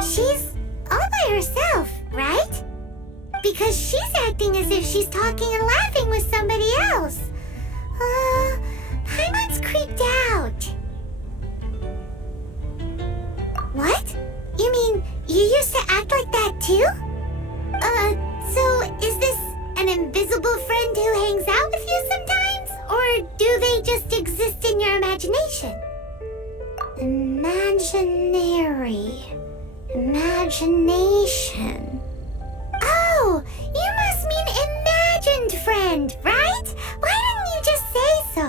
She's all by herself, right? Because she's acting as if she's talking and laughing with somebody else. Paimon's creeped out. What? You mean you used to act like that too? So is this an invisible friend who hangs out with you sometimes? Or do they just exist in your imagination? Imagination. Oh, you must mean imagined friend, right? Why didn't you just say so?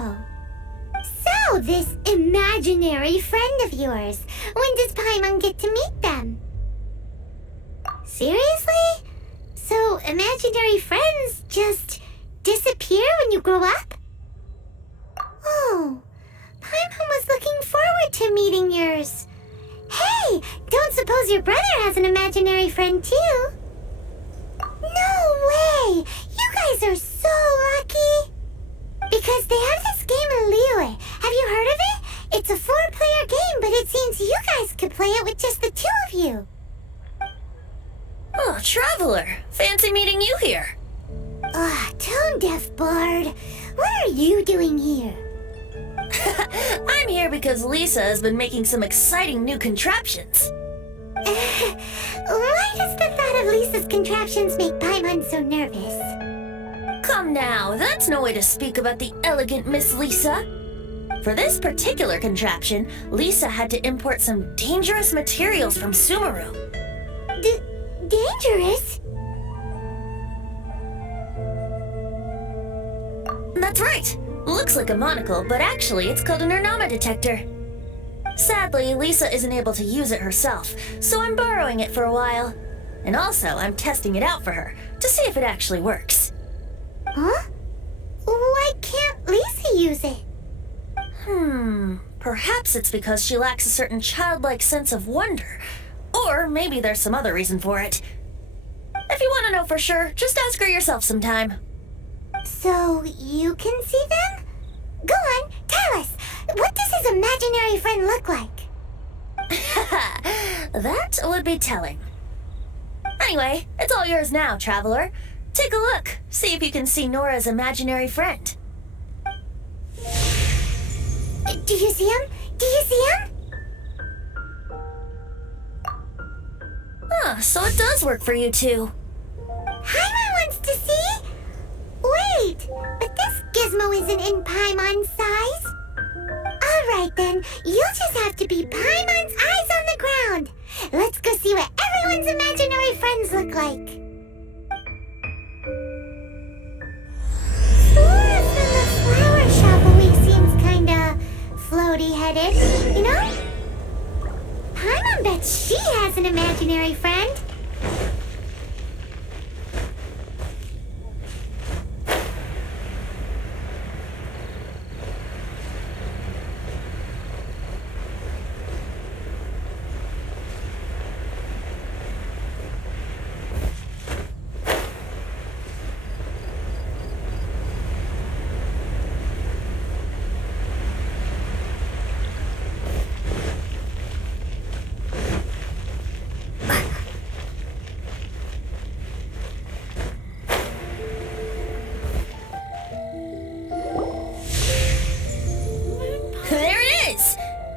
So, this imaginary friend of yours, when does Paimon get to meet them? Seriously? So, imaginary friends just disappear when you grow up? Oh, Paimon was looking forward to meeting yours. Hey, don't suppose your brother has an imaginary friend too? No way! You guys are so lucky! Because they have this game in lieu. Have you heard of it? It's a 4-player game, but it seems you guys could play it with just the 2 of you. Oh, Traveler! Fancy meeting you here. Tone-deaf bard. What are you doing here? I'm here because Lisa has been making some exciting new contraptions. Why does the thought of Lisa's contraptions make Paimon so nervous? Come now, that's no way to speak about the elegant Miss Lisa. For this particular contraption, Lisa had to import some dangerous materials from Sumeru. Dangerous? That's right. Looks like a monocle, but actually it's called an Ernama detector. Sadly, Lisa isn't able to use it herself, so I'm borrowing it for a while. And also, I'm testing it out for her, to see if it actually works. Huh? Why can't Lisa use it? Perhaps it's because she lacks a certain childlike sense of wonder. Or maybe there's some other reason for it. If you want to know for sure, just ask her yourself sometime. So, you can see them? Go on, tell us. What does his imaginary friend look like? That would be telling. Anyway, it's all yours now, Traveler. Take a look. See if you can see Nora's imaginary friend. Do you see him? Do you see him? So it does work for you two. Paimon wants to see? Wait, but this gizmo isn't in Paimon's size. Alright then, you'll just have to be Paimon's eyes on the ground. Let's go see what everyone's imaginary friends look like. Flora from the flower shop always seems kinda floaty-headed, you know? Paimon bets she has an imaginary friend.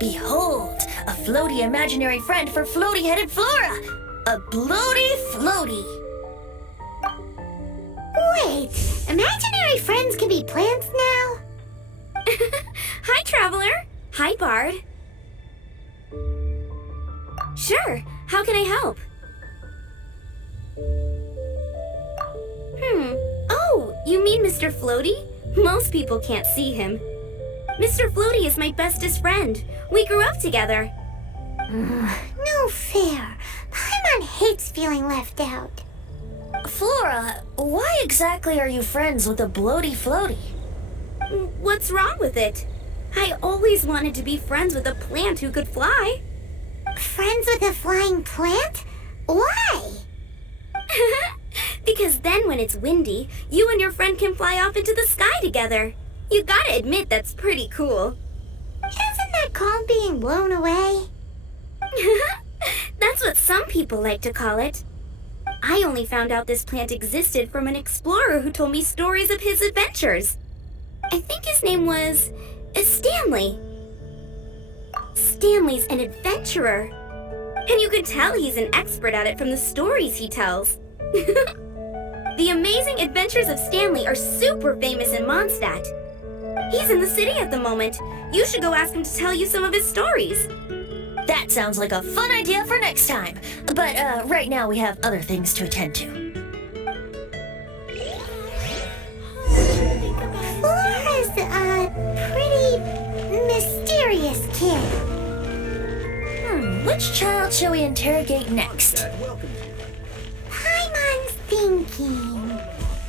Behold, a floaty imaginary friend for floaty-headed Flora! A bloaty floaty! Wait, imaginary friends can be plants now? Hi, Traveler. Hi, Bard. Sure, how can I help? Oh, you mean Mr. Floaty? Most people can't see him. Mr. Floaty is my bestest friend. We grew up together. No fair. Paimon hates feeling left out. Flora, why exactly are you friends with a bloaty floaty? What's wrong with it? I always wanted to be friends with a plant who could fly. Friends with a flying plant? Why? Because then when it's windy, you and your friend can fly off into the sky together. You gotta admit that's pretty cool. Isn't that called being blown away? That's what some people like to call it. I only found out this plant existed from an explorer who told me stories of his adventures. I think his name was Stanley. Stanley's an adventurer. And you can tell he's an expert at it from the stories he tells. The Amazing Adventures of Stanley are super famous in Mondstadt. He's in the city at the moment. You should go ask him to tell you some of his stories. That sounds like a fun idea for next time. But right now we have other things to attend to. Flora's a pretty mysterious kid. Which child shall we interrogate next? Paimon's thinking.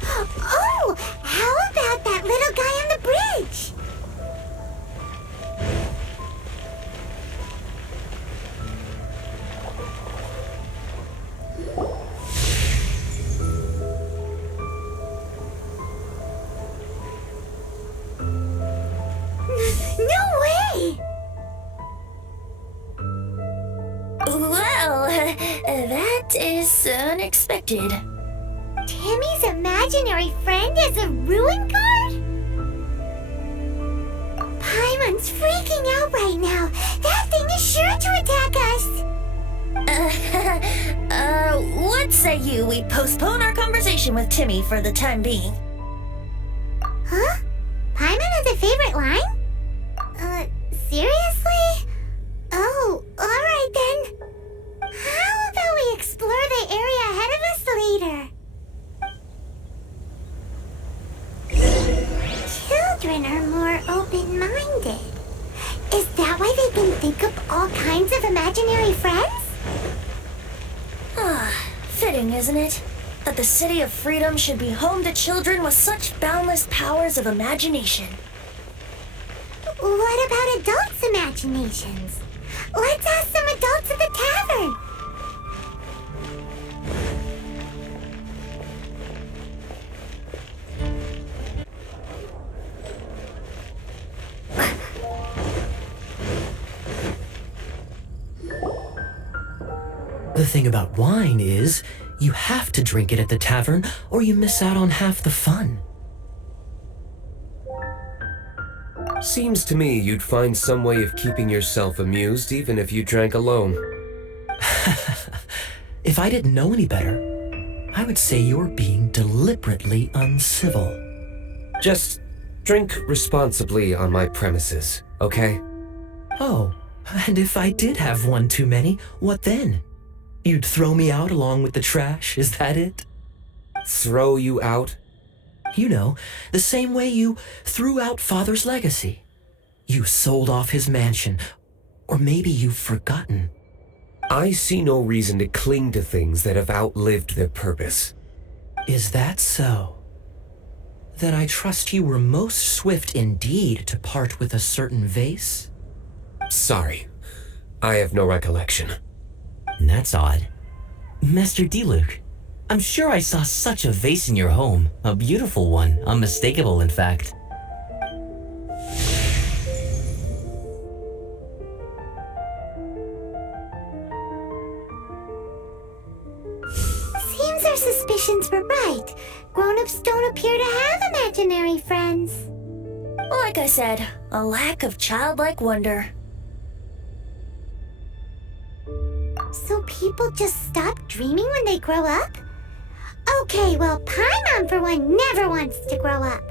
Oh, how about that little guy on the bridge? No way! Well, that is unexpected. Timmy's imaginary friend is a ruin guard? Paimon's freaking out right now. That thing is sure to attack us. What say you we postpone our conversation with Timmy for the time being? Huh? Paimon has a favorite line? Seriously? Oh, alright then. How about we explore the area ahead of us later? Children are more open-minded. Is that why they can think up all kinds of imaginary friends? Fitting, isn't it? That the City of Freedom should be home to children with such boundless powers of imagination. What about adults' imaginations? Let's ask some adults at the tavern. The thing about wine is, you have to drink it at the tavern or you miss out on half the fun. Seems to me you'd find some way of keeping yourself amused even if you drank alone. If I didn't know any better, I would say you're being deliberately uncivil. Just drink responsibly on my premises, okay? Oh, and if I did have one too many, what then? You'd throw me out along with the trash, is that it? Throw you out? You know, the same way you threw out Father's legacy. You sold off his mansion, or maybe you've forgotten. I see no reason to cling to things that have outlived their purpose. Is that so? Then I trust you were most swift indeed to part with a certain vase? Sorry, I have no recollection. That's odd. Master D-Luke, I'm sure I saw such a vase in your home. A beautiful one, unmistakable in fact. Seems our suspicions were right. Grown-ups don't appear to have imaginary friends. Like I said, a lack of childlike wonder. So people just stop dreaming when they grow up? Okay, well, Paimon for one never wants to grow up.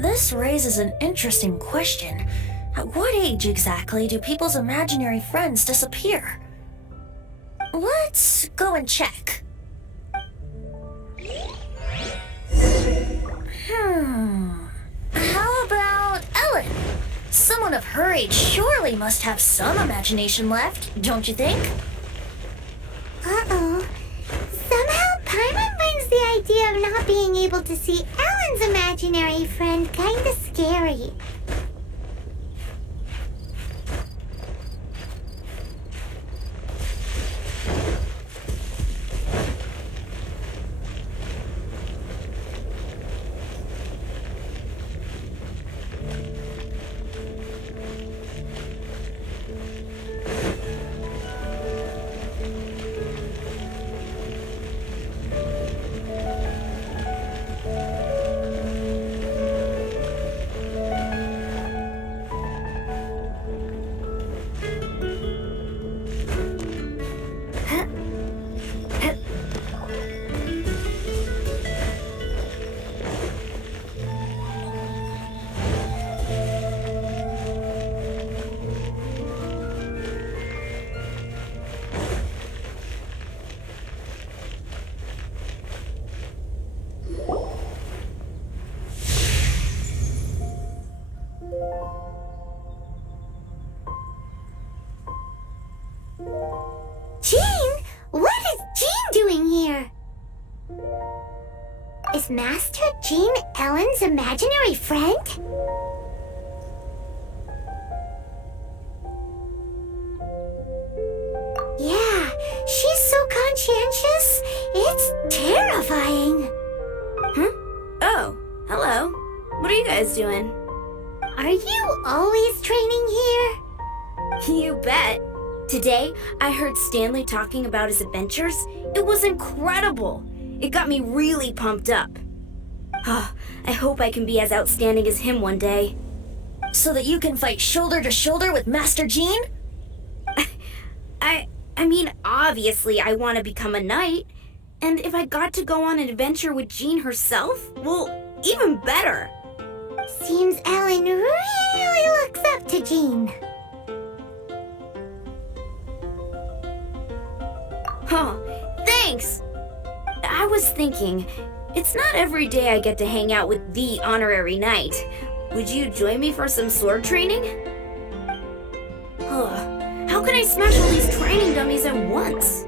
This raises an interesting question. At what age exactly do people's imaginary friends disappear? Let's go and check. How about Ellen? Someone of her age surely must have some imagination left, don't you think? Uh-oh. Somehow Paimon finds the idea of not being able to see Ellen's imaginary friend kinda scary. Jean? What is Jean doing here? Is Master Jean Ellen's imaginary friend? Yeah, she's so conscientious. It's terrifying. Huh? Oh, hello. What are you guys doing? Are you always training here? You bet. Today, I heard Stanley talking about his adventures. It was incredible. It got me really pumped up. I hope I can be as outstanding as him one day. So that you can fight shoulder to shoulder with Master Jean? I mean, obviously I want to become a knight. And if I got to go on an adventure with Jean herself, well, even better. Seems Ellen really looks up to Jean. Huh, thanks! I was thinking, it's not every day I get to hang out with the honorary knight. Would you join me for some sword training? How can I smash all these training dummies at once?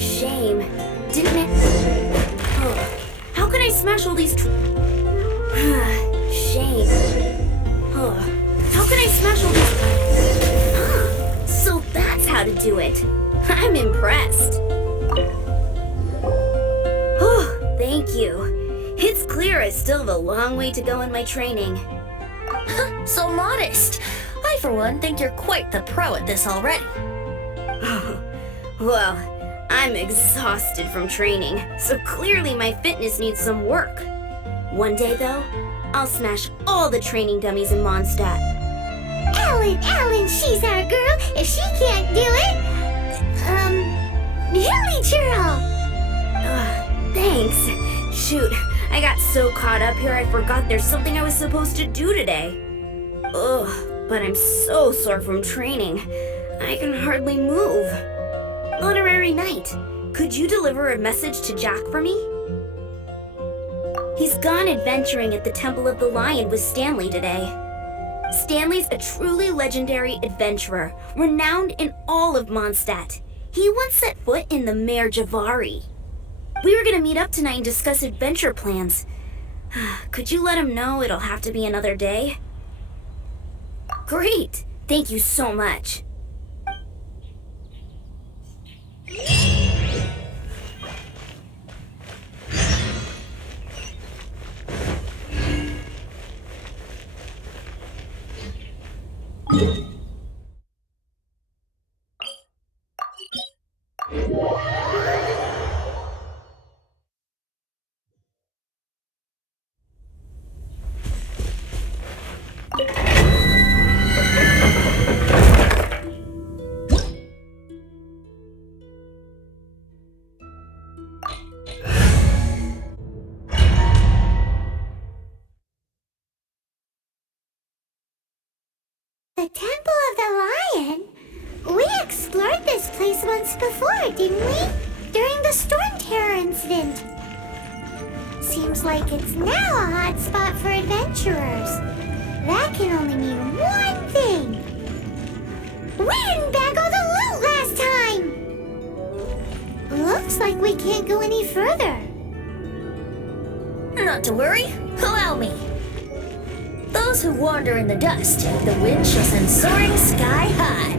Shame. Didn't it? How can I smash all these Shame. How can I smash all these So that's how to do it. I'm impressed. Thank you. It's clear I still have a long way to go in my training. So modest. I, for one, think you're quite the pro at this already. Well, I'm exhausted from training, so clearly my fitness needs some work. One day, though, I'll smash all the training dummies in Mondstadt. Ellen, she's our girl. If she can't do it, Hilly Churl. Thanks. Shoot, I got so caught up here I forgot there's something I was supposed to do today. But I'm so sore from training. I can hardly move. Honorary Knight, could you deliver a message to Jack for me? He's gone adventuring at the Temple of the Lion with Stanley today. Stanley's a truly legendary adventurer, renowned in all of Mondstadt. He once set foot in the Mare Javari. We were gonna meet up tonight and discuss adventure plans. Could you let him know it'll have to be another day? Great! Thank you so much. once before, didn't we? During the storm terror incident. Seems like it's now a hot spot for adventurers. That can only mean one thing. We didn't bag all the loot last time! Looks like we can't go any further. Not to worry, allow me. Those who wander in the dust, the wind shall send soaring sky high.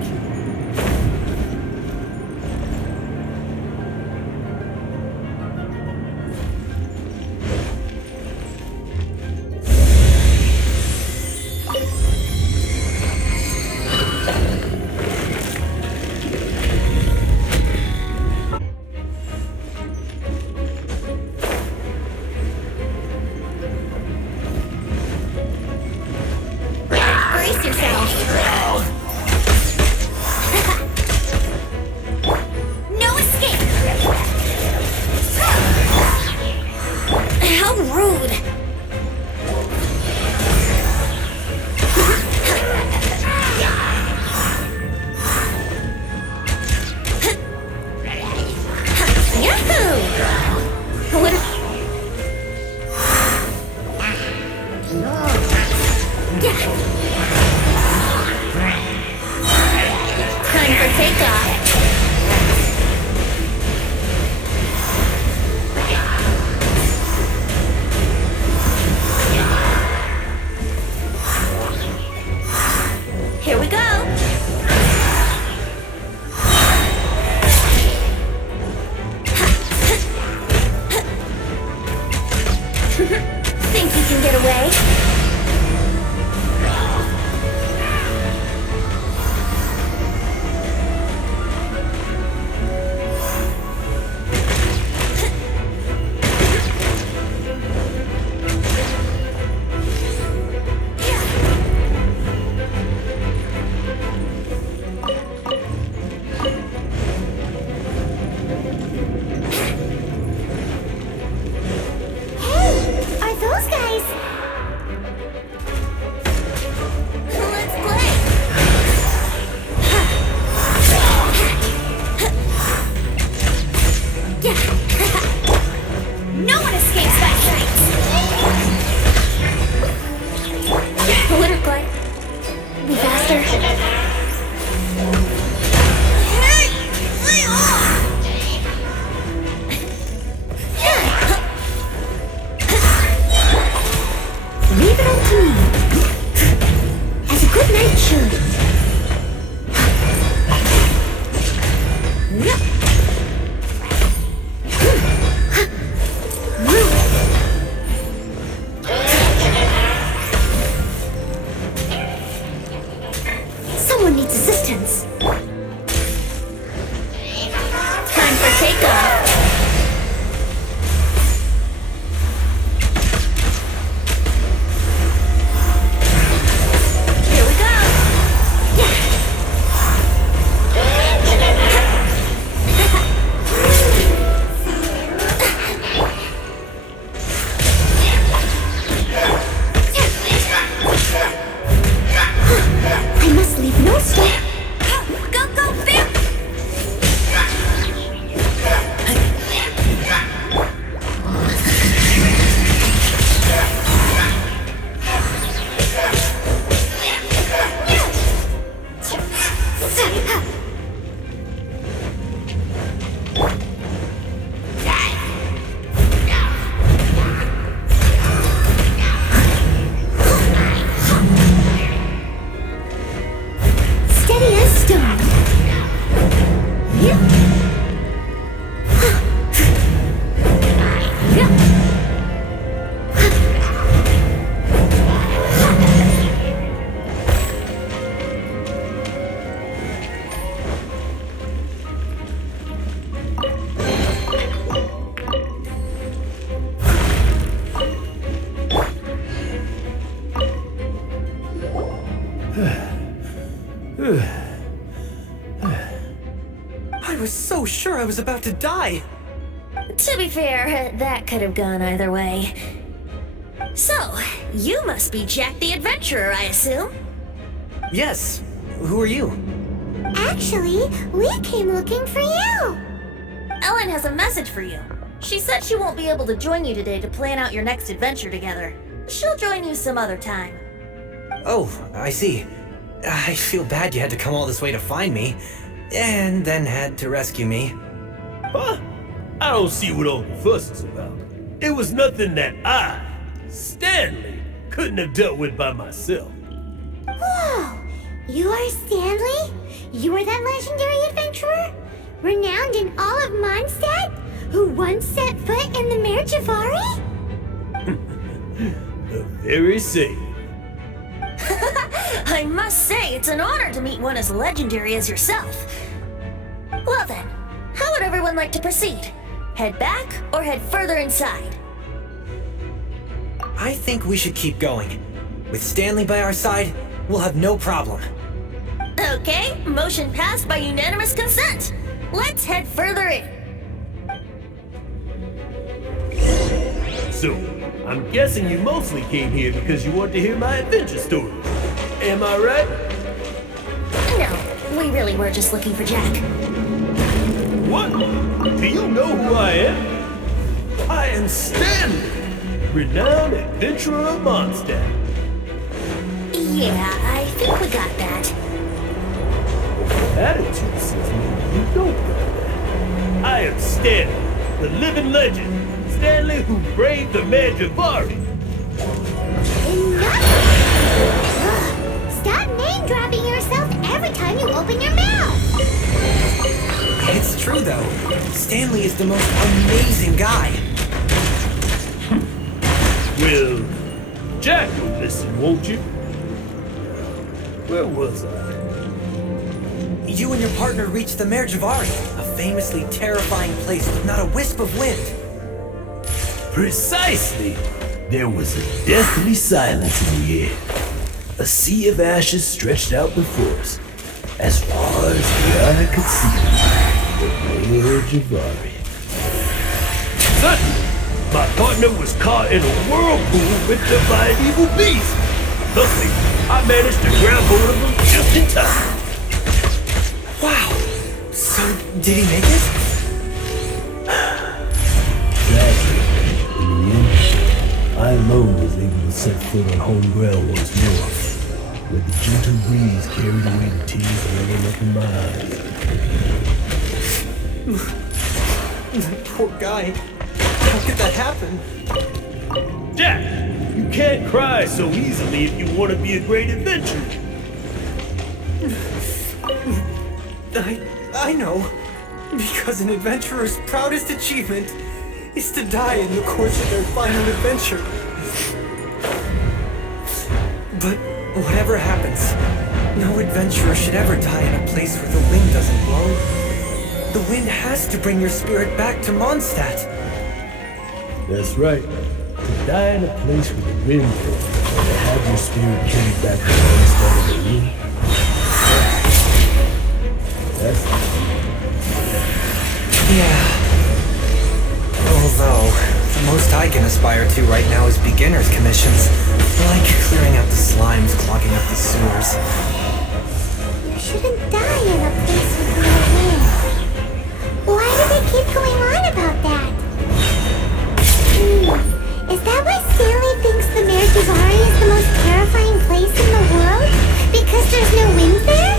I was so sure I was about to die. To be fair, that could have gone either way. So, you must be Jack the Adventurer, I assume? Yes. Who are you? Actually, we came looking for you. Ellen has a message for you. She said she won't be able to join you today to plan out your next adventure together. She'll join you some other time. Oh, I see. I feel bad you had to come all this way to find me, and then had to rescue me. Huh? I don't see what all the fuss is about. It was nothing that I, Stanley, couldn't have dealt with by myself. Whoa! You are Stanley? You are that legendary adventurer? Renowned in all of Mondstadt? Who once set foot in the Mare Javari? The very same. I must say, it's an honor to meet one as legendary as yourself. Well then, how would everyone like to proceed? Head back or head further inside? I think we should keep going. With Stanley by our side, we'll have no problem. Okay, motion passed by unanimous consent. Let's head further in. So, I'm guessing you mostly came here because you want to hear my adventure story. Am I right? No, we really were just looking for Jack. What? Do you know who I am? I am Stanley, renowned adventurer of Mondstadt. Yeah, I think we got that. Attitude says maybe you don't got that. I am Stanley, the living legend. Stanley who braved the Mare Javari. Enough! Stop name-dropping yourself every time you open your mouth! It's true, though. Stanley is the most amazing guy. Well, Jack will listen, won't you? Where was I? You and your partner reached the Mare Javari, a famously terrifying place with not a wisp of wind. Precisely! There was a deathly silence in the air. A sea of ashes stretched out before us, as far as the eye could see. The Mare Javari. Suddenly, my partner was caught in a whirlpool with the evil beast. Luckily, I managed to grab hold of him just in time. Wow! So, did he make it? Sadly, in the end, I alone was able to set foot on home ground once more, where the gentle breeze carried away the tears welling up in my eyes. That poor guy. How could that happen? Jack, you can't cry so easily if you want to be a great adventurer. I know. Because an adventurer's proudest achievement is to die in the course of their final adventure. But whatever happens, no adventurer should ever die in a place where the wind doesn't blow. The wind has to bring your spirit back to Mondstadt. That's right. To die in a place where the wind blows, or to have your spirit carried back to Mondstadt in the wind. That's Yeah. Although, the most I can aspire to right now is beginner's commissions, like clearing out the slimes clogging up the sewers. You shouldn't die in a place with no wind. Why do they keep going on about that? Is that why Stanley thinks the Mare Javari is the most terrifying place in the world? Because there's no wind there?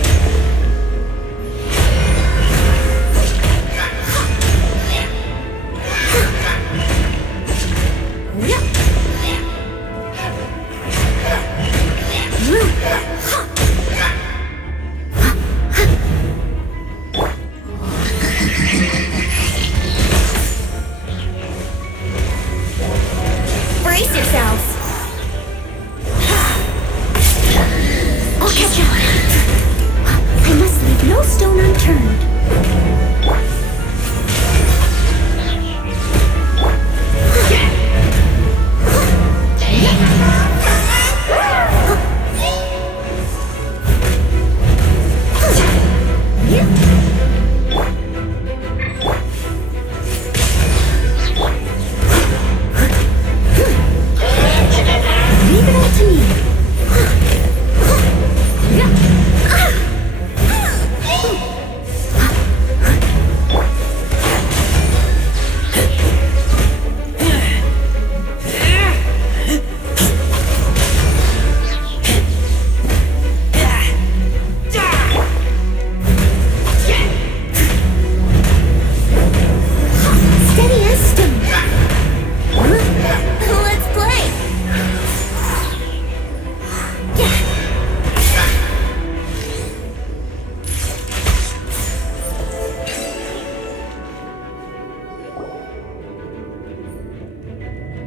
Let's play!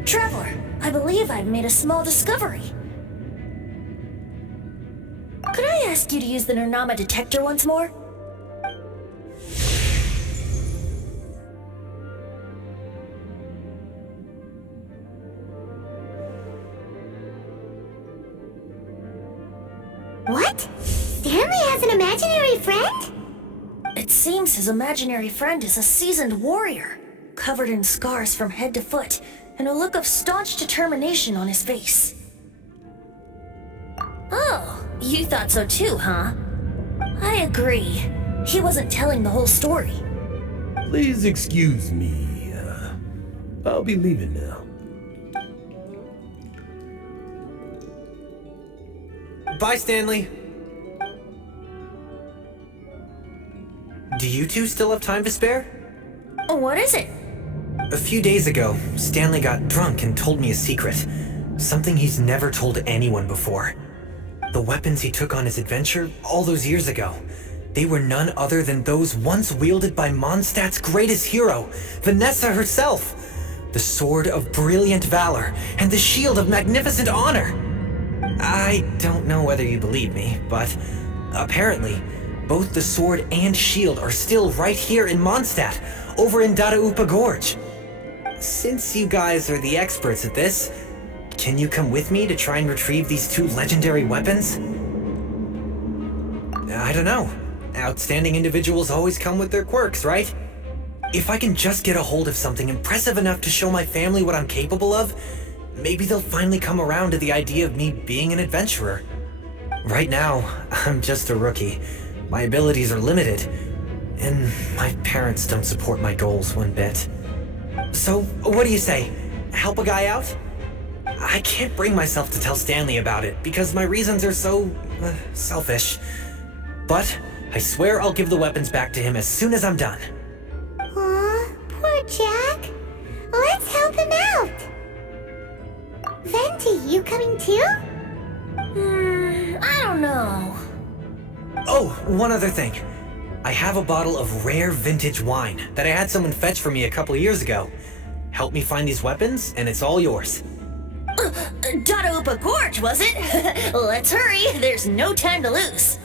Traveler, I believe I've made a small discovery. Could I ask you to use the nommé detector once more? What? Stanley has an imaginary friend? It seems his imaginary friend is a seasoned warrior, covered in scars from head to foot, and a look of staunch determination on his face. Oh, you thought so too, huh? I agree. He wasn't telling the whole story. Please excuse me. I'll be leaving now. Bye, Stanley. Do you two still have time to spare? What is it? A few days ago, Stanley got drunk and told me a secret. Something he's never told anyone before. The weapons he took on his adventure all those years ago, they were none other than those once wielded by Mondstadt's greatest hero, Vanessa herself. The sword of brilliant valor and the shield of magnificent honor. I don't know whether you believe me, but apparently, both the sword and shield are still right here in Mondstadt, over in Dadaupa Gorge. Since you guys are the experts at this, can you come with me to try and retrieve these two legendary weapons? I don't know. Outstanding individuals always come with their quirks, right? If I can just get a hold of something impressive enough to show my family what I'm capable of, maybe they'll finally come around to the idea of me being an adventurer. Right now, I'm just a rookie. My abilities are limited, and my parents don't support my goals one bit. So, what do you say? Help a guy out? I can't bring myself to tell Stanley about it, because my reasons are so, selfish. But I swear I'll give the weapons back to him as soon as I'm done. Aw, poor Jack. Let's help him out. Venti, you coming too? I don't know. Oh, one other thing. I have a bottle of rare vintage wine that I had someone fetch for me a couple of years ago. Help me find these weapons, and it's all yours. Dadaupa Gorge, was it? Let's hurry, there's no time to lose.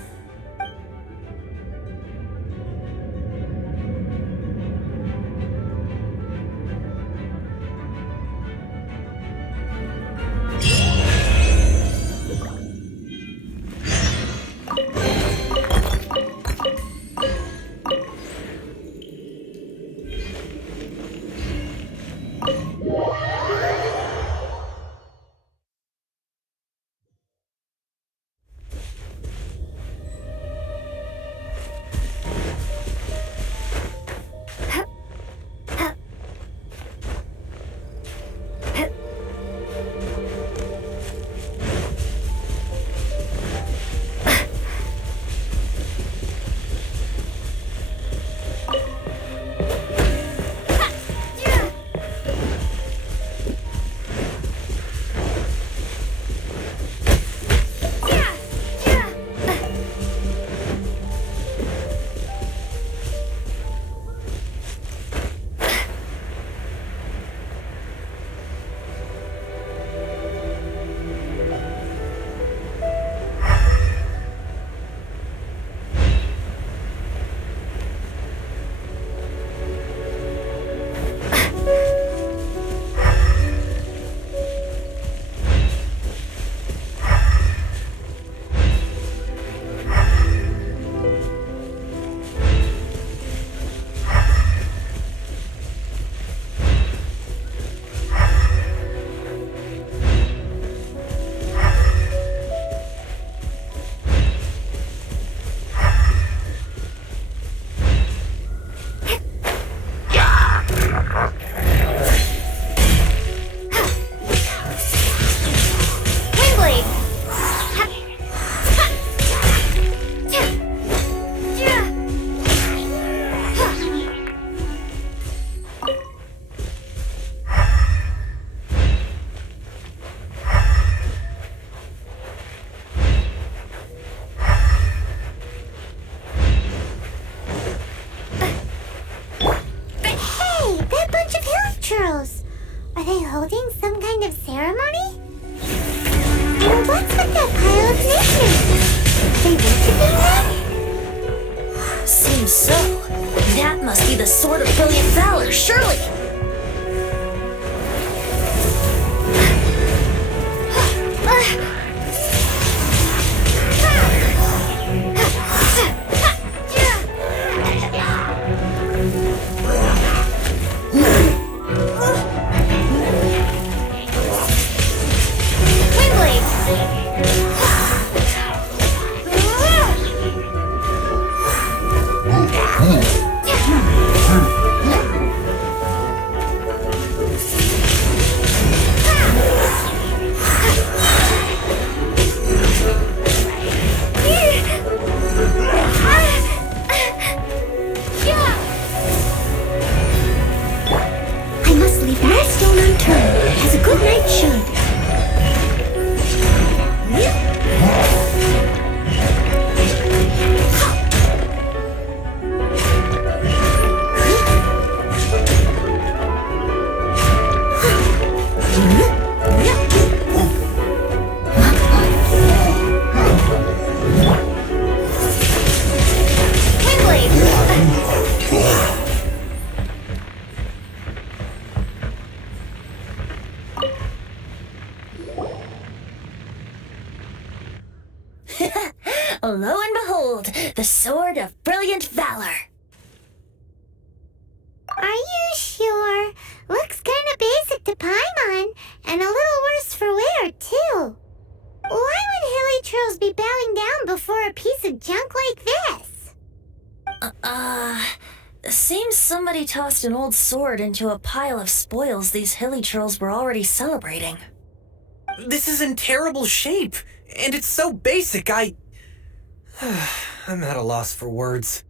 Are they holding some kind of ceremony? And what's with that pile of nations? They worshiping them? Seems so. That must be the Sword of Brilliant Valor, surely! Lo and behold, the Sword of Brilliant Valor. Are you sure? Looks kinda basic to Paimon, and a little worse for wear, too. Why would hilly trolls be bowing down before a piece of junk like this? Seems somebody tossed an old sword into a pile of spoils these hilly trolls were already celebrating. This is in terrible shape, and it's so basic, I'm at a loss for words.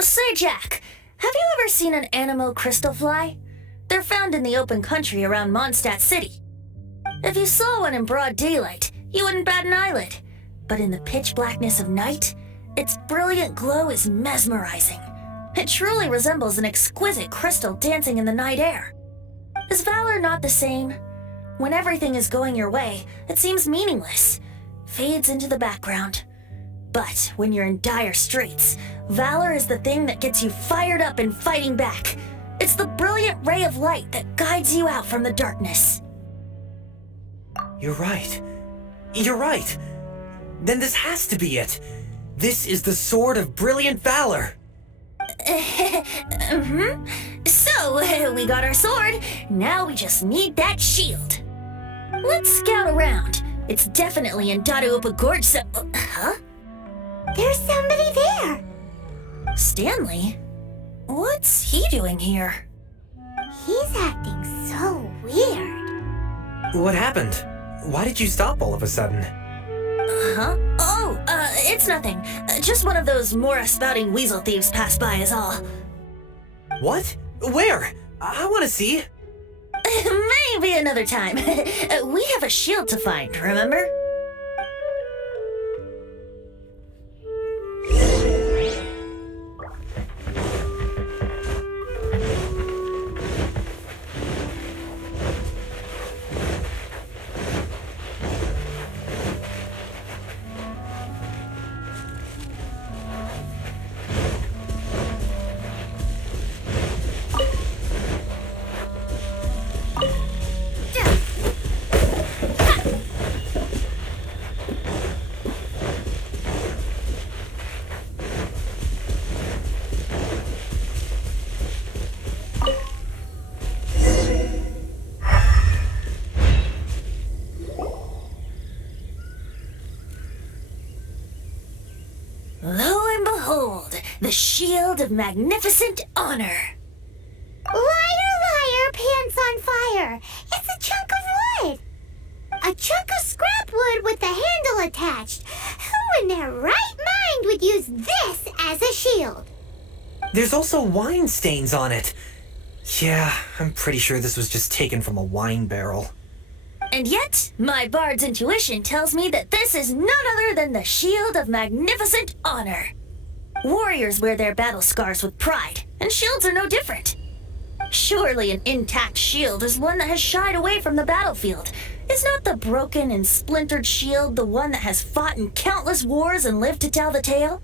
Say, Jack, have you ever seen an anemo crystal fly? They're found in the open country around Mondstadt City. If you saw one in broad daylight, you wouldn't bat an eyelid. But in the pitch blackness of night, its brilliant glow is mesmerizing. It truly resembles an exquisite crystal dancing in the night air. Is valor not the same? When everything is going your way, it seems meaningless, fades into the background. But when you're in dire straits, valor is the thing that gets you fired up and fighting back. It's the brilliant ray of light that guides you out from the darkness. You're right. You're right. Then this has to be it. This is the Sword of Brilliant Valor. So, we got our sword. Now we just need that shield. Let's scout around. It's definitely in Dadaopa Gorge, so... Huh? There's somebody there. Stanley? What's he doing here? He's acting so weird. What happened? Why did you stop all of a sudden? Huh? Oh, it's nothing. Just one of those Mora-spouting weasel thieves passed by is all. What? Where? I want to see. Maybe another time. We have a shield to find, remember? Lo and behold, the shield of magnificent honor. Liar, liar, pants on fire. It's a chunk of wood. A chunk of scrap wood with the handle attached. Who in their right mind would use this as a shield? There's also wine stains on it. Yeah, I'm pretty sure this was just taken from a wine barrel. And yet, my bard's intuition tells me that this is none other than the shield of magnificent honor. Warriors wear their battle scars with pride, and shields are no different. Surely an intact shield is one that has shied away from the battlefield. Is not the broken and splintered shield the one that has fought in countless wars and lived to tell the tale?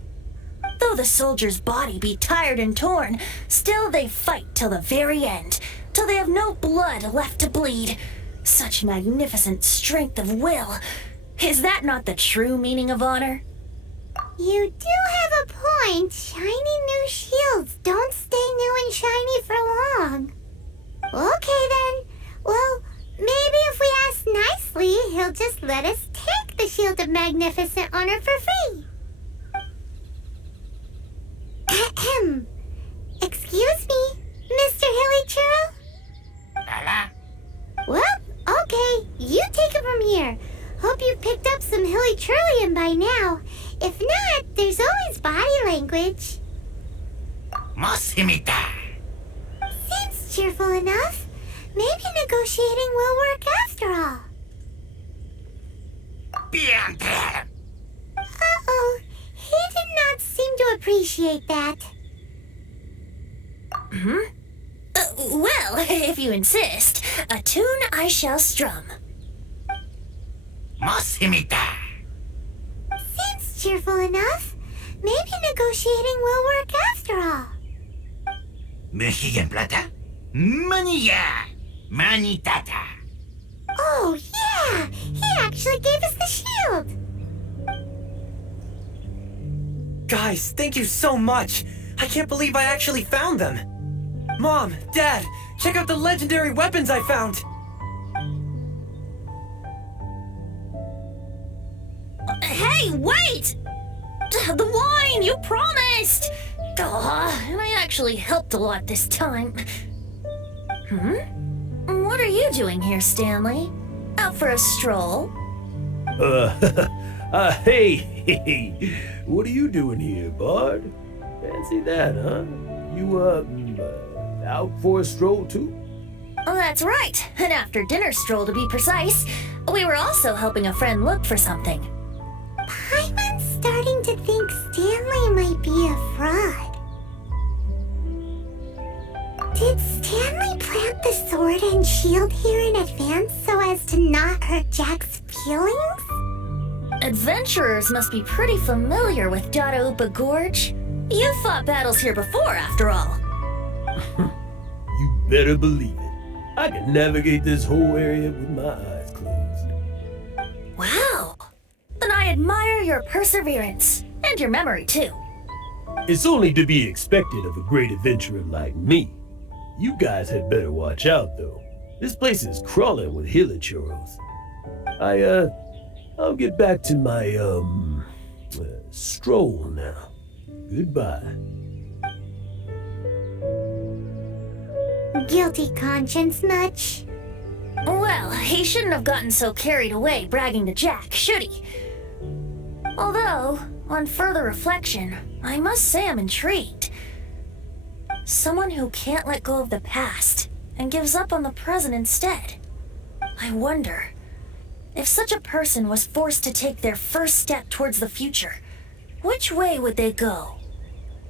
Though the soldier's body be tired and torn, still they fight till the very end, till they have no blood left to bleed. Such magnificent strength of will. Is that not the true meaning of honor? You do have a point. Shiny new shields don't stay new and shiny for long. Okay then. Well, maybe if we ask nicely, he'll just let us take the Shield of Magnificent Honor for free. Ahem. Excuse me, Mr. Hilly Churl? Well, okay. You take it from here. Hope you picked up some Hilly Churlian by now. If not, there's always body language. Seems cheerful enough. Maybe negotiating will work after all. Uh-oh. He did not seem to appreciate that. Well, if you insist, a tune I shall strum. Seems cheerful enough. Maybe negotiating will work after all. Oh, yeah! He actually gave us the shield! Guys, thank you so much! I can't believe I actually found them! Mom, Dad, check out the legendary weapons I found! Hey, wait! The wine, you promised! And I actually helped a lot this time. What are you doing here, Stanley? Out for a stroll? Hey, what are you doing here, bud? Fancy that, huh? You, out for a stroll too? Oh, that's right. An after-dinner stroll, to be precise. We were also helping a friend look for something. Paimon's starting to think Stanley might be a fraud. Did Stanley plant the sword and shield here in advance so as to not hurt Jack's feelings? Adventurers must be pretty familiar with Dada Upa Gorge. You've fought battles here before, after all. You better believe it. I can navigate this whole area with my eyes closed. Wow. Then I admire your perseverance. And your memory, too. It's only to be expected of a great adventurer like me. You guys had better watch out, though. This place is crawling with hilichoros. I'll get back to my, stroll now. Goodbye. Guilty conscience much? Well, he shouldn't have gotten so carried away bragging to Jack, should he? Although, on further reflection, I must say I'm intrigued. Someone who can't let go of the past and gives up on the present instead. I wonder, if such a person was forced to take their first step towards the future, which way would they go?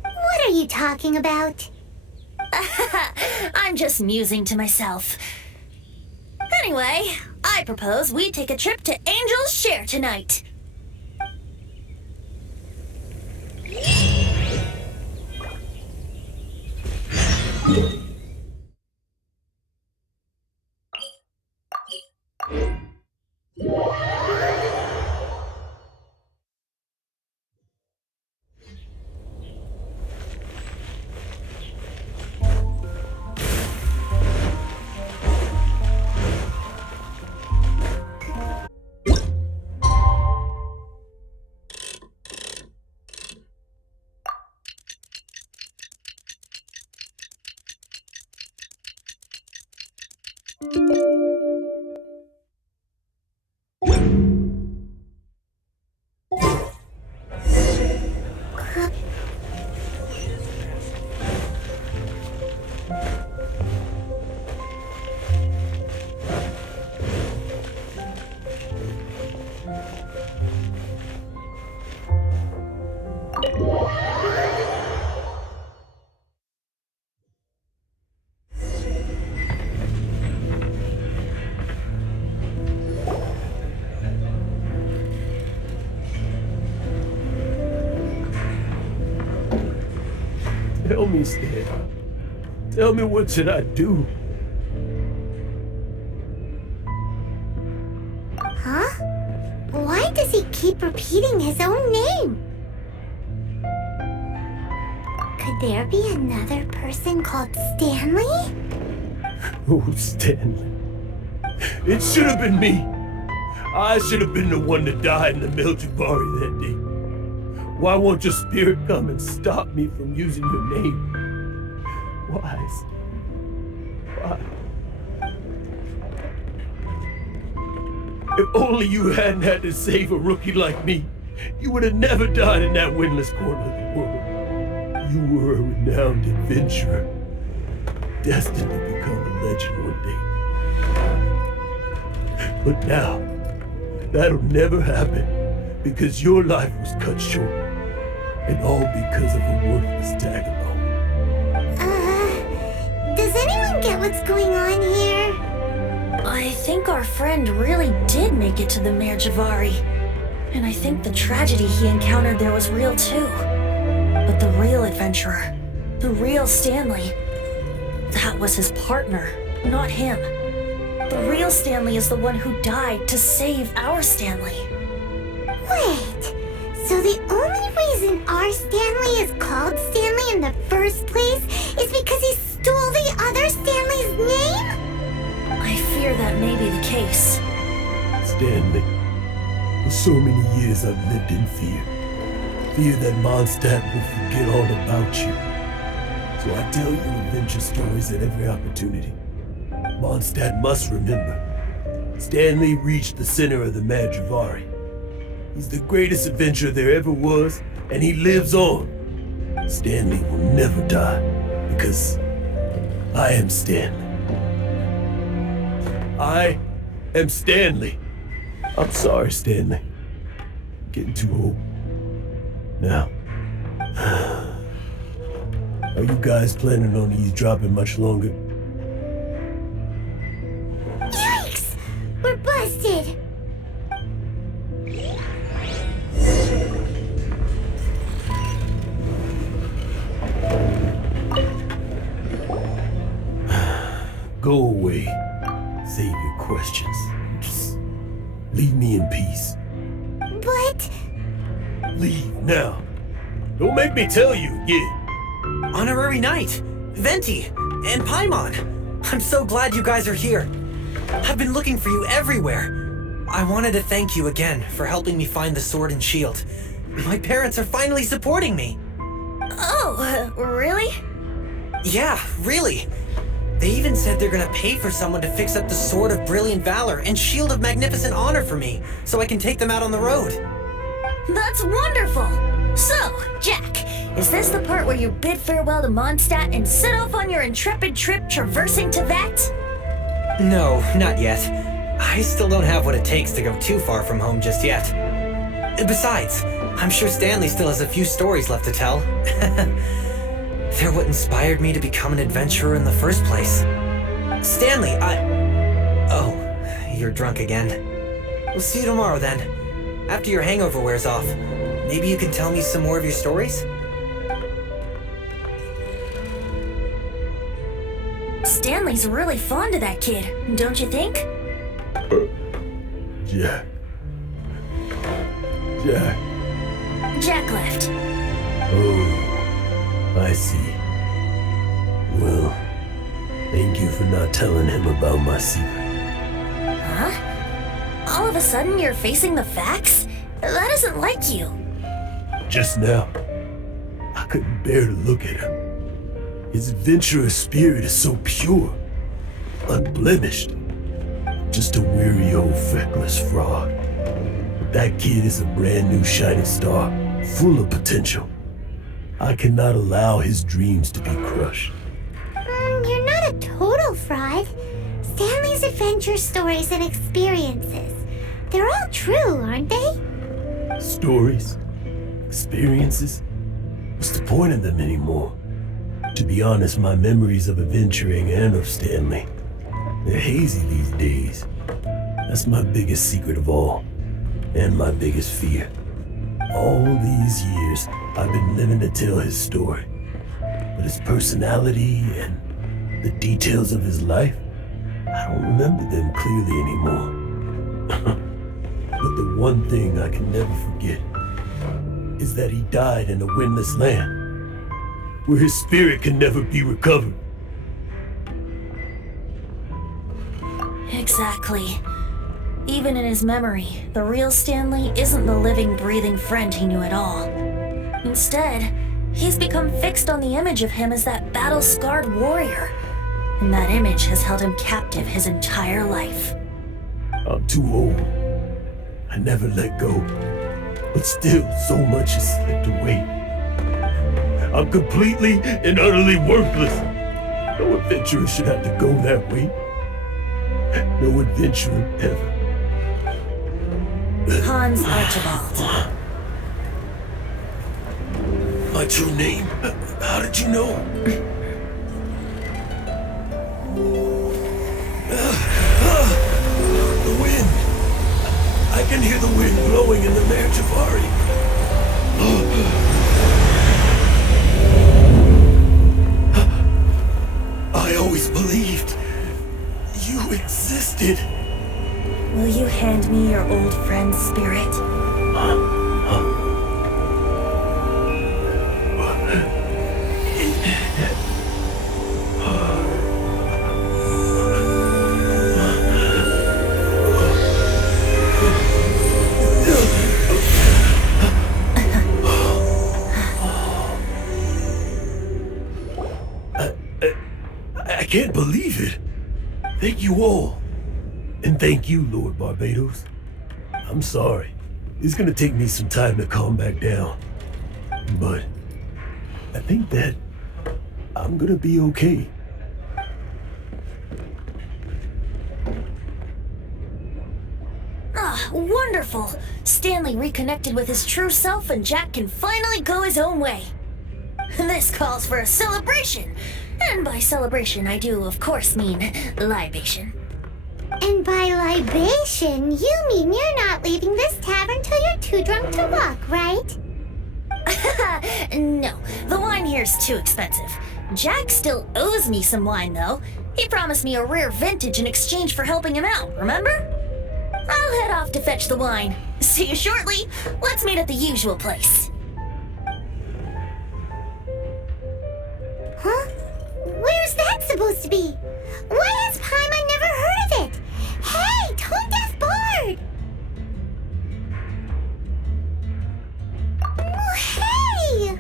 What are you talking about? I'm just musing to myself. Anyway, I propose we take a trip to Angel's Share tonight. me, Stan. Tell me, what should I do? Huh? Why does he keep repeating his own name? Could there be another person called Stanley? Oh, Stanley. It should have been me. I should have been the one to die in the Melchivari that day. Why won't your spirit come and stop me from using your name? Why? Why? If only you hadn't had to save a rookie like me, you would have never died in that windless corner of the world. You were a renowned adventurer, destined to become a legend one day. But now, that'll never happen, because your life was cut short, and all because of a worthless tag along. Does anyone get what's going on here? I think our friend really did make it to the Merjavari. And I think the tragedy he encountered there was real too. But the real adventurer, the real Stanley, that was his partner, not him. The real Stanley is the one who died to save our Stanley. Wait, so the only reason our Stanley is called Stanley in the first place is because he stole the other Stanley's name? I fear that may be the case. Stanley, for so many years I've lived in fear. Fear that Mondstadt will forget all about you. So I tell you adventure stories at every opportunity. Mondstadt must remember. Stanley reached the center of the Merjavari. He's the greatest adventurer there ever was, and he lives on. Stanley will never die, because I am Stanley. I am Stanley. I'm sorry, Stanley. Getting too old. Now, are you guys planning on eavesdropping much longer? Yikes! We're busted! Go away. Save your questions. Just leave me in peace. But... Leave now. Don't make me tell you again. Honorary Knight, Venti, and Paimon. I'm so glad you guys are here. I've been looking for you everywhere. I wanted to thank you again for helping me find the sword and shield. My parents are finally supporting me. Oh, really? Yeah, really. They even said they're gonna pay for someone to fix up the Sword of Brilliant Valor and Shield of Magnificent Honor for me, so I can take them out on the road. That's wonderful! So, Jack, is this the part where you bid farewell to Mondstadt and set off on your intrepid trip traversing Teyvat? No, not yet. I still don't have what it takes to go too far from home just yet. Besides, I'm sure Stanley still has a few stories left to tell. They're what inspired me to become an adventurer in the first place. Stanley, Oh, you're drunk again. We'll see you tomorrow then. After your hangover wears off. Maybe you can tell me some more of your stories? Stanley's really fond of that kid, don't you think? Jack. Jack left. Oh, I see. Well, thank you for not telling him about my secret. Huh? All of a sudden you're facing the facts? That isn't like you. Just now, I couldn't bear to look at him. His adventurous spirit is so pure, unblemished. Just a weary old feckless fraud. But that kid is a brand new shining star, full of potential. I cannot allow his dreams to be crushed. You're not a total fraud. Stanley's adventure stories and experiences. They're all true, aren't they? Stories? Experiences? What's the point of them anymore? To be honest, my memories of adventuring and of Stanley, they're hazy these days. That's my biggest secret of all, and my biggest fear. All these years, I've been living to tell his story. But his personality and the details of his life, I don't remember them clearly anymore. But the one thing I can never forget is that he died in a windless land, where his spirit can never be recovered. Exactly. Even in his memory, the real Stanley isn't the living, breathing friend he knew at all. Instead, he's become fixed on the image of him as that battle-scarred warrior. And that image has held him captive his entire life. I'm too old. I never let go. But still, so much has slipped away. I'm completely and utterly worthless. No adventurer should have to go that way. No adventurer ever. Hans Archibald. My true name? How did you know? The wind. I can hear the wind blowing in the Mare Javari. I always believed you existed. Will you hand me your old friend's spirit? I can't believe it. Thank you all. And thank you, Lord Barbados. I'm sorry. It's gonna take me some time to calm back down. But I think that I'm gonna be okay. Ah, wonderful! Stanley reconnected with his true self and Jack can finally go his own way. This calls for a celebration. And by celebration, I do, of course, mean libation. And by libation, you mean you're not leaving this tavern till you're too drunk to walk, right? No, the wine here's too expensive. Jack still owes me some wine, though. He promised me a rare vintage in exchange for helping him out, remember? I'll head off to fetch the wine. See you shortly. Let's meet at the usual place. Huh? Where's that supposed to be? Why has Paimon never heard of it? Hey, Tone Deaf Bard! Oh, hey!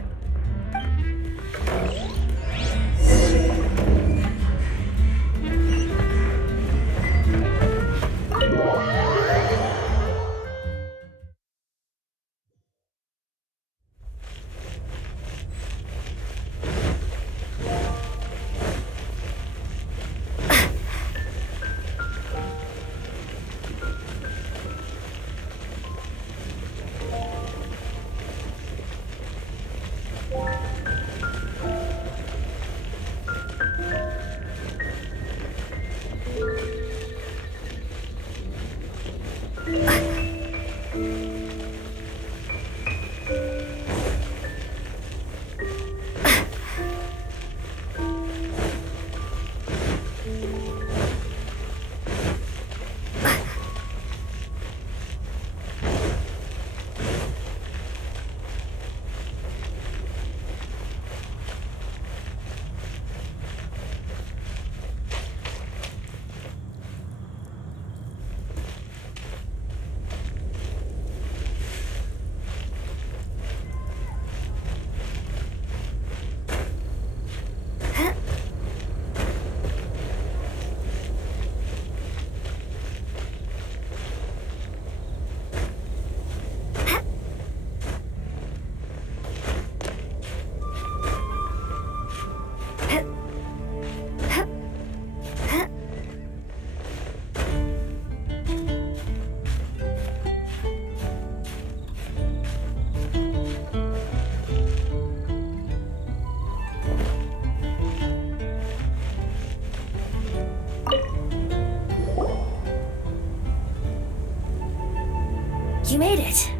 You made it.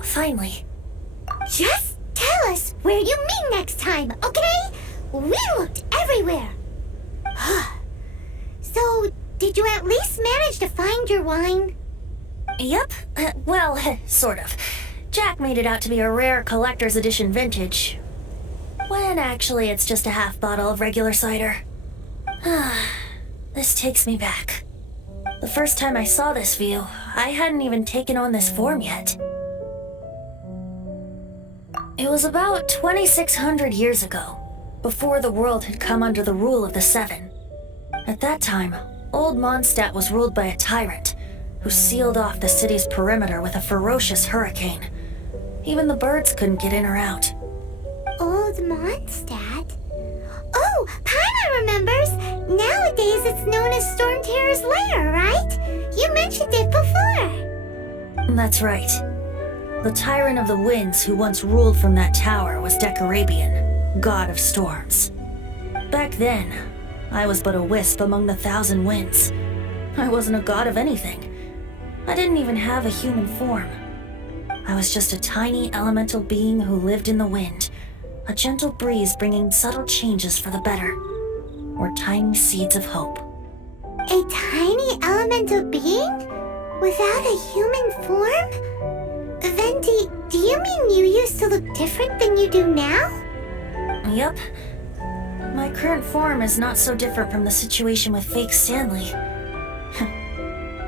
Finally. Just tell us where you meet next time, okay? We looked everywhere. So, did you at least manage to find your wine? Yep. Well, sort of. Jack made it out to be a rare collector's edition vintage, when actually it's just a half bottle of regular cider. This takes me back. The first time I saw this view, I hadn't even taken on this form yet. It was about 2,600 years ago, before the world had come under the rule of the Seven. At that time, old Mondstadt was ruled by a tyrant who sealed off the city's perimeter with a ferocious hurricane. Even the birds couldn't get in or out. Old Mondstadt? Oh, Paimon remembers! Nowadays it's known as Storm Terror's lair, right? You mentioned it before. That's right. The tyrant of the winds who once ruled from that tower was Decarabian, god of storms. Back then, I was but a wisp among the 1,000 winds. I wasn't a god of anything. I didn't even have a human form. I was just a tiny elemental being who lived in the wind, a gentle breeze bringing subtle changes for the better, or tiny seeds of hope. A tiny elemental being? Without a human form? Then do you mean you used to look different than you do now? Yep. My current form is not so different from the situation with fake Stanley.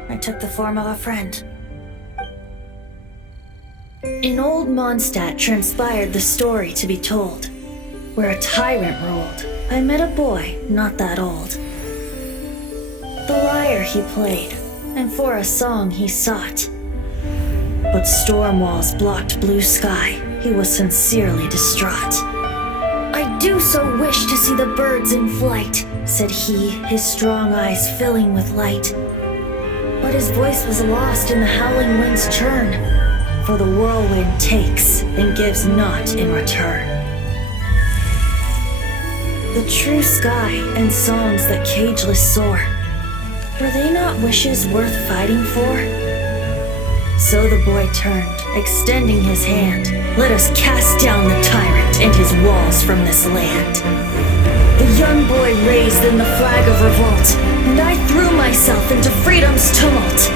I took the form of a friend. In old Mondstadt transpired the story to be told. Where a tyrant ruled, I met a boy not that old. The lyre he played, and for a song he sought. But storm walls blocked blue sky, he was sincerely distraught. I do so wish to see the birds in flight, said he, his strong eyes filling with light. But his voice was lost in the howling wind's churn, for the whirlwind takes and gives not in return. The true sky and songs that cageless soar, were they not wishes worth fighting for? So the boy turned, extending his hand. Let us cast down the tyrant and his walls from this land. The young boy raised then the flag of revolt, and I threw myself into freedom's tumult.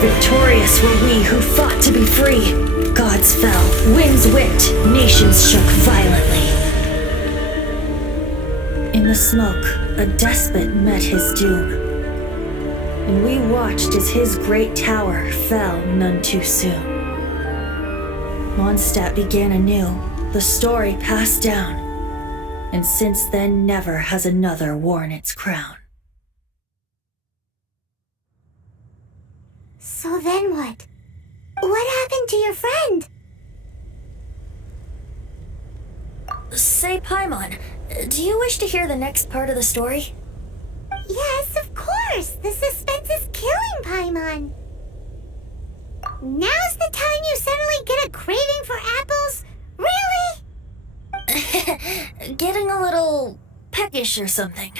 Victorious were we who fought to be free. Gods fell, winds whipped, nations shook violently. In the smoke, a despot met his doom, and we watched as his great tower fell none too soon. Mondstadt began anew, the story passed down, and since then never has another worn its crown. So then what? What happened to your friend? Say, Paimon, do you wish to hear the next part of the story? Yes, of course. The suspense is killing, Paimon. Now's the time you suddenly get a craving for apples? Really? Getting a little peckish or something.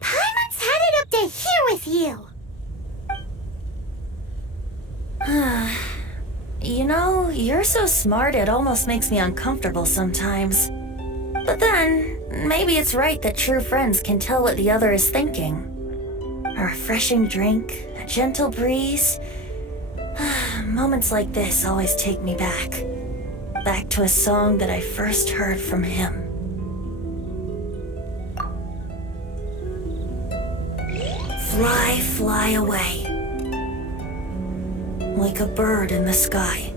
Paimon's had it up to here with you. You know, you're so smart it almost makes me uncomfortable sometimes. But then, maybe it's right that true friends can tell what the other is thinking. A refreshing drink, a gentle breeze. Moments like this always take me back. Back to a song that I first heard from him. Fly, fly away. Like a bird in the sky.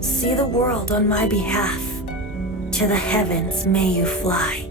See the world on my behalf. To the heavens may you fly.